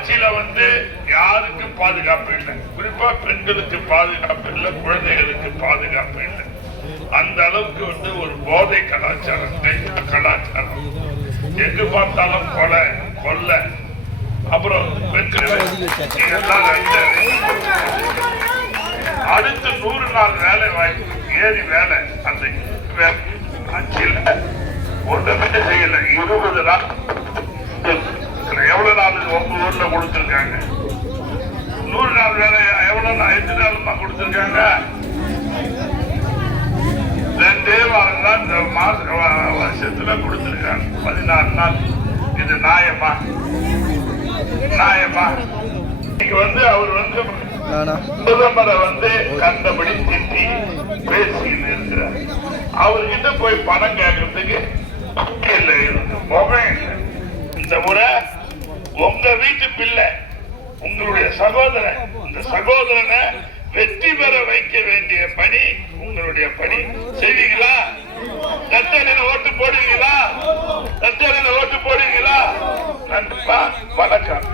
ஆட்சியில யாருக்கும் பாதுகாப்பு இல்லை, குறிப்பா பெண்களுக்கு பாதுகாப்பு இல்லை, குழந்தைகளுக்கு பாதுகாப்பு இல்லை. அந்த அளவுக்கு ஒரு போதை கலாச்சாரம், கலாச்சாரம் எங்கு பார்த்தாலும் கொலை கொல்ல, அப்புறம் அடுத்த 100 நாள் வேலை வாய்ப்பு ஏறி வேலை. அந்த ஆட்சியில் ஒன்றுமே செய்யல. 20 நாள் எவ்வளவு நாள் உங்க ஊர்ல கொடுத்திருக்காங்க? 100 நாள் வேலை எவ்வளவு நாள், 8 நாளுமா கொடுத்திருக்காங்க? 2 வாரம் தான் இந்த வருஷத்துல கொடுத்திருக்காங்க. 14 நாள். இது நியாயமா? நியாயமா? இன்னைக்கு அவர் பிரதமரை கண்டபடி திட்டி பேசிட்டு இருக்கிறார். அவர்கிட்ட போய் பணம் கேட்கறதுக்கு இல்லை, முகம் இல்லை. இந்த முறை உங்க வீட்டு பிள்ளை, உங்களுடைய சகோதரன், இந்த சகோதரனை வெற்றி பெற வைக்க வேண்டிய பணி உங்களுடைய பணி. செய்வீங்களா? ரெட்டலையில ஓட்டு போடுவீங்களா? ரெட்டலையில ஓட்டு போடுவீங்களா? நன்றிப்பா, வணக்கம்.